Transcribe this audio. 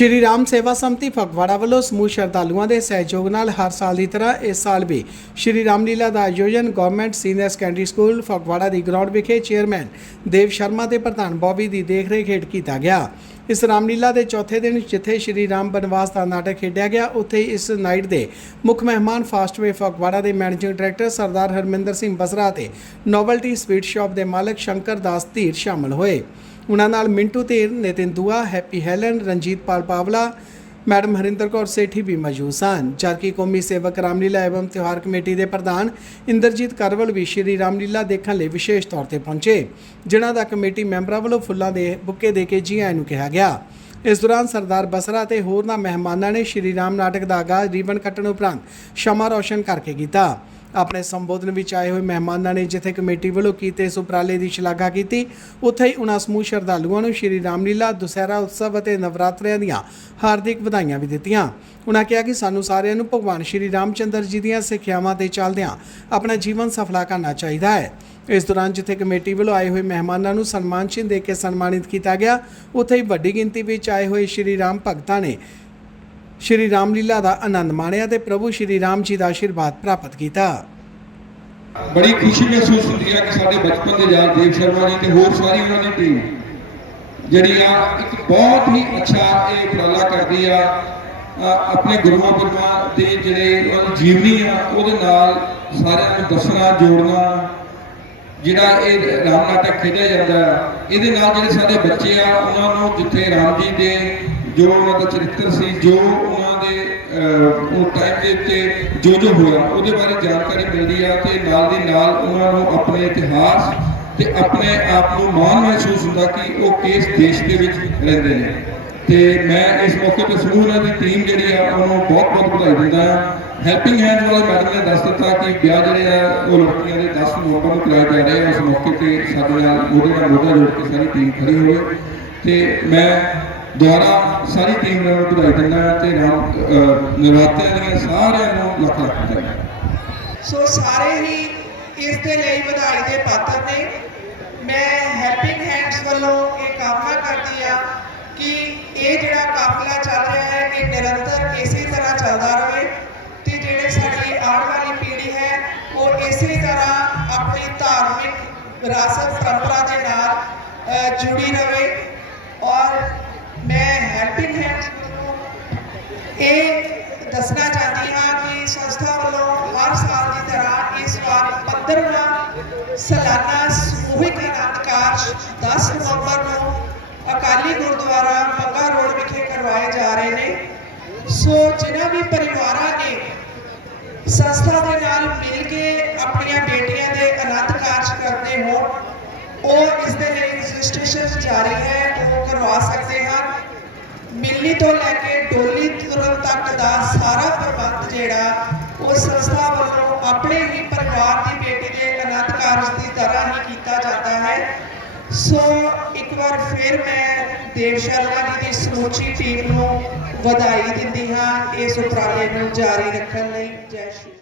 ਸ਼੍ਰੀ ਰਾਮ ਸੇਵਾ ਸੰਮਤੀ ਫਗਵਾੜਾ ਵੱਲੋਂ ਸਮੂਹ ਸ਼ਰਧਾਲੂਆਂ ਦੇ ਸਹਿਯੋਗ ਨਾਲ ਹਰ ਸਾਲ ਦੀ ਤਰ੍ਹਾਂ ਇਸ ਸਾਲ ਵੀ ਸ਼੍ਰੀ ਰਾਮਲੀਲਾ ਦਾ ਆਯੋਜਨ government senior secondary school Phagwara ਦੀ ਗਰਾਊਂਡ ਵਿਖੇ ਚੇਅਰਮੈਨ ਦੇਵ ਸ਼ਰਮਾ ਤੇ ਪ੍ਰਧਾਨ ਬੌਬੀ ਦੀ ਦੇਖਰੇਖ ਹੇਠ ਕੀਤਾ ਗਿਆ। ਇਸ ਰਾਮਲੀਲਾ ਦੇ ਚੌਥੇ ਦਿਨ ਜਿੱਥੇ ਸ਼੍ਰੀ ਰਾਮ ਬਨਵਾਸ ਦਾ ਨਾਟਕ ਖੇਡਿਆ ਗਿਆ, ਉੱਥੇ ਇਸ ਨਾਈਟ ਦੇ ਮੁੱਖ ਮਹਿਮਾਨ ਫਾਸਟਵੇ ਫਗਵਾੜਾ ਦੇ ਮੈਨੇਜਿੰਗ ਡਾਇਰੈਕਟਰ ਸਰਦਾਰ ਹਰਮਿੰਦਰ ਸਿੰਘ ਬਸਰਾ ਤੇ ਨੋਵਲਟੀ ਸਵੀਟ ਸ਼ਾਪ ਦੇ ਮਾਲਕ ਸ਼ੰਕਰ ਦਾਸ ਧੀਰ ਸ਼ਾਮਲ ਹੋਏ। ਉਹਨਾਂ ਨਾਲ Mintu Dhir, Nitin Dua, Happy Helen, Ranjit Pal Pawla, madam Harinder Kaur Sethi ਵੀ ਮੌਜੂਦ ਸਨ। ਜਦਕਿ ਕੌਮੀ ਸੇਵਕ ਰਾਮਲੀਲਾ ਐਵਮ ਤਿਉਹਾਰ ਕਮੇਟੀ ਦੇ ਪ੍ਰਧਾਨ ਇੰਦਰਜੀਤ ਕਰਵਲ ਵੀ ਸ਼੍ਰੀ ਰਾਮਲੀਲਾ ਦੇਖਣ ਲਈ ਵਿਸ਼ੇਸ਼ ਤੌਰ ਤੇ ਪਹੁੰਚੇ, ਜਿਨ੍ਹਾਂ ਦਾ ਕਮੇਟੀ ਮੈਂਬਰਾਂ ਵੱਲੋਂ ਫੁੱਲਾਂ ਦੇ ਬੁੱਕੇ ਦੇ ਕੇ ਜੀ ਆਇਆਂ ਨੂੰ ਕਿਹਾ ਗਿਆ। ਇਸ ਦੌਰਾਨ ਸਰਦਾਰ ਬਸਰਾ ਤੇ ਹੋਰਨਾਂ ਮਹਿਮਾਨਾਂ ਨੇ ਸ਼੍ਰੀ ਰਾਮ ਨਾਟਕ ਦਾ ਆਗਾਜ਼ ਰੀਬਨ ਕੱਟਣ ਉਪਰੰਤ ਸ਼ਮਾ ਰੌਸ਼ਨ ਕਰਕੇ ਕੀਤਾ। ਆਪਣੇ ਸੰਬੋਧਨ ਵਿੱਚ ਆਏ ਹੋਏ ਮਹਿਮਾਨਾਂ ਨੇ ਜਿੱਥੇ ਕਮੇਟੀ ਵੱਲੋਂ ਕੀਤੇ ਇਸ ਉਪਰਾਲੇ ਦੀ ਸ਼ਲਾਘਾ ਕੀਤੀ, ਉੱਥੇ ਹੀ ਉਹਨਾਂ ਸਮੂਹ ਸ਼ਰਧਾਲੂਆਂ ਨੂੰ ਸ਼੍ਰੀ ਰਾਮਲੀਲਾ, ਦੁਸਹਿਰਾ ਉਤਸਵ ਅਤੇ ਨਵਰਾਤਰਿਆਂ ਦੀਆਂ ਹਾਰਦਿਕ ਵਧਾਈਆਂ ਵੀ ਦਿੱਤੀਆਂ। ਉਹਨਾਂ ਕਿਹਾ ਕਿ ਸਾਨੂੰ ਸਾਰਿਆਂ ਨੂੰ ਭਗਵਾਨ ਸ਼੍ਰੀ ਰਾਮਚੰਦਰ ਜੀ ਦੀਆਂ ਸਿੱਖਿਆਵਾਂ ਤੇ ਚੱਲਦਿਆਂ ਆਪਣਾ ਜੀਵਨ ਸਫਲਾ ਕਰਨਾ ਚਾਹੀਦਾ ਹੈ। ਇਸ ਦੌਰਾਨ ਜਿੱਥੇ ਕਮੇਟੀ ਵੱਲੋਂ ਆਏ ਹੋਏ ਮਹਿਮਾਨਾਂ ਨੂੰ ਸਨਮਾਨ ਚਿੰਨ੍ਹ ਦੇ ਕੇ ਸਨਮਾਨਿਤ ਕੀਤਾ ਗਿਆ, ਉੱਥੇ ਹੀ ਵੱਡੀ ਗਿਣਤੀ ਵਿੱਚ ਆਏ ਹੋਏ ਸ਼੍ਰੀ ਰਾਮ ਭਗਤਾਂ ਨੇ ਸ਼੍ਰੀ ਰਾਮਲੀਲਾ ਦਾ ਆਨੰਦ ਮਾਣਿਆ ਤੇ ਪ੍ਰਭੂ ਸ਼੍ਰੀ ਰਾਮ ਜੀ ਦਾ ਆਸ਼ੀਰਵਾਦ ਪ੍ਰਾਪਤ ਕੀਤਾ। ਬੜੀ ਖੁਸ਼ੀ ਮਹਿਸੂਸ ਹੁੰਦੀ ਹੈ ਕਿ ਸਾਡੇ ਬਚਪਨ ਦੇ ਯਾਰ ਦੇਵ ਸ਼ਰਮਾ ਜੀ ਤੇ ਹੋਰ ਸਾਰੀ ਉਹਨਾਂ ਦੀ ਟੀਮ ਜਿਹੜੀ ਆ ਇੱਕ ਬਹੁਤ ਹੀ ਅੱਛਾ ਇਹ ਉਪਰਾਲਾ ਕਰਦੀ ਆ। ਆਪਣੇ ਗੁਰੂਆਂ ਪਰਮਾਂ ਦੇ ਜਿਹੜੇ ਉਹਨਾਂ ਦੀ ਜੀਵਨੀ ਆ ਉਹਦੇ ਨਾਲ ਸਾਰਿਆਂ ਨੂੰ ਦੱਸਣਾ ਜੋੜਨਾ ਜਿਹੜਾ ਇਹ ਰਾਮ ਨਾਟਕ ਖੇਡਿਆ ਜਾਂਦਾ ਆ, ਇਹਦੇ ਨਾਲ ਜਿਹੜੇ ਸਾਡੇ ਬੱਚੇ ਆ ਉਹਨਾਂ ਨੂੰ ਜਿੱਥੇ ਰਾਮ ਜੀ ਦੇ ਜੋ ਉਹਨਾਂ ਦਾ ਚਰਿੱਤਰ ਸੀ, ਜੋ ਉਹਨਾਂ ਦੇ ਉਹ ਟਾਈਮ ਦੇ ਉੱਤੇ ਜੋ ਜੋ ਹੋਇਆ, ਉਹਦੇ ਬਾਰੇ ਜਾਣਕਾਰੀ ਮਿਲਦੀ ਆ ਤੇ ਨਾਲ ਦੀ ਨਾਲ ਉਹਨਾਂ ਨੂੰ ਆਪਣੇ ਇਤਿਹਾਸ ਤੇ ਆਪਣੇ ਆਪ ਨੂੰ ਮਾਣ ਮਹਿਸੂਸ ਹੁੰਦਾ ਕਿ ਉਹ ਕਿਸ ਦੇਸ਼ ਦੇ ਵਿੱਚ ਰਹਿੰਦੇ ਨੇ। ਤੇ ਮੈਂ ਇਸ ਮੌਕੇ ਤੇ ਸਮੂਹ ਉਹਨਾਂ ਦੀ ਟੀਮ ਜਿਹੜੀ ਆ, ਉਹਨੂੰ ਬਹੁਤ ਬਹੁਤ ਵਧਾਈ ਦਿੰਦਾ ਹਾਂ ਹੈਲਪਿੰਗ ਹੈਂਡ ਵਾਲੇ ਮੈਡਮ ਨੇ ਦੱਸ ਦਿੱਤਾ ਕਿ ਵਿਆਹ ਜਿਹੜੇ ਆ, ਉਹ ਲੜਕੀਆਂ ਦੇ 10 ਨਵੰਬਰ ਨੂੰ ਕਰਾਏ ਜਾ ਰਿਹਾ ਆ। ਉਸ ਮੌਕੇ ਤੇ ਸਾਡੇ ਨਾਲ ਮੋਢੇ ਨਾਲ ਮੋਢਾ ਜੋੜ ਕੇ ਸਾਰੀ ਟੀਮ ਖੜੀ ਹੋਵੇ ਤੇ ਮੈਂ ਦੁਆਰਾ ਸਾਰੀ ਟੀਮ ਨੂੰ ਵਧਾਈ ਦਿੰਦਾ ਤੇ ਰਾਮ ਅਹ, ਦੀਆਂ ਸਾਰਿਆਂ ਨੂੰ ਲੱਖ ਲੱਖ ਵਧਾਈਆਂ। ਸੋ ਸਾਰੇ ਹੀ ਇਸ ਦੇ ਲਈ ਵਧਾਈ ਦੇ ਪਾਤਰ ਨੇ। ਮੈਂ ਹੈਲਪਿੰਗ ਹੈਂਡਸ ਵੱਲੋਂ ਇਹ ਕਾਮਨਾ ਕਰਦੀ ਆ ਕਿ ਇਹ ਜਿਹੜਾ ਕਾਫਲਾ ਚੱਲ ਰਿਹਾ ਹੈ ਇਹ ਨਿਰੰਤਰ ਇਸੇ ਤਰ੍ਹਾਂ ਚੱਲਦਾ ਰਹੇ ਤੇ ਜਿਹੜੇ ਸਾਡੀ ਆਉਣ ਵਾਲੀ ਪੀੜ੍ਹੀ ਹੈ ਉਹ ਇਸੇ ਤਰ੍ਹਾਂ ਆਪਣੀ ਧਾਰਮਿਕ ਵਿਰਾਸਤ ਪਰੰਪਰਾ ਦੇ ਨਾਲ ਜੁੜੀ ਰਹੇ ਔਰ ਹੈਲਪਿੰਗ ਹੈਂਡਸ ਇਹ ਦੱਸਣਾ ਚਾਹਦੀ ਹਾਂ ਕਿ ਸੰਸਥਾ ਵੱਲੋਂ ਹਰ ਸਾਲ ਦੀ ਤਰ੍ਹਾਂ ਇਸ ਵਾਰ 15ਵਾਂ ਸਾਲਾਨਾ ਸਮੂਹਿਕ ਆਨੰਦ ਕਾਰਜ 10 ਨਵੰਬਰ ਨੂੰ ਅਕਾਲੀ ਗੁਰਦੁਆਰਾ ਬੰਗਾ ਰੋਡ ਵਿਖੇ ਕਰਵਾਏ ਜਾ ਰਹੇ ਨੇ। ਸੋ ਜਿਨ੍ਹਾਂ ਵੀ ਪਰਿਵਾਰਾਂ ਨੇ ਸੰਸਥਾ ਦੇ ਨਾਲ ਮਿਲ ਕੇ ਆਪਣੀਆਂ ਬੇਟੀਆਂ ਦੇ ਆਨੰਦ ਕਾਰਜ ਕਰਨੇ ਹੋਣ, ਉਹ ਇਸ ਦੇ ਲਈ ਰਜਿਸਟ੍ਰੇਸ਼ਨ ਜਾਰੀ ਹੈ, ਉਹ ਕਰਵਾ ਸਕਦੇ ਹਨ। ਹੈ ਸੋ ਇੱਕ ਵਾਰ ਫਿਰ ਮੈਂ ਦੇਵ ਸ਼ਰਮਾ ਜੀ ਦੀ ਸਮੁੱਚੀ ਟੀਮ ਨੂੰ ਵਧਾਈ ਦਿੰਦੀ ਹਾਂ ਇਸ ਉਪਰਾਲੇ ਨੂੰ ਜਾਰੀ ਰੱਖਣ ਲਈ। ਜੈ ਸ਼੍ਰੀ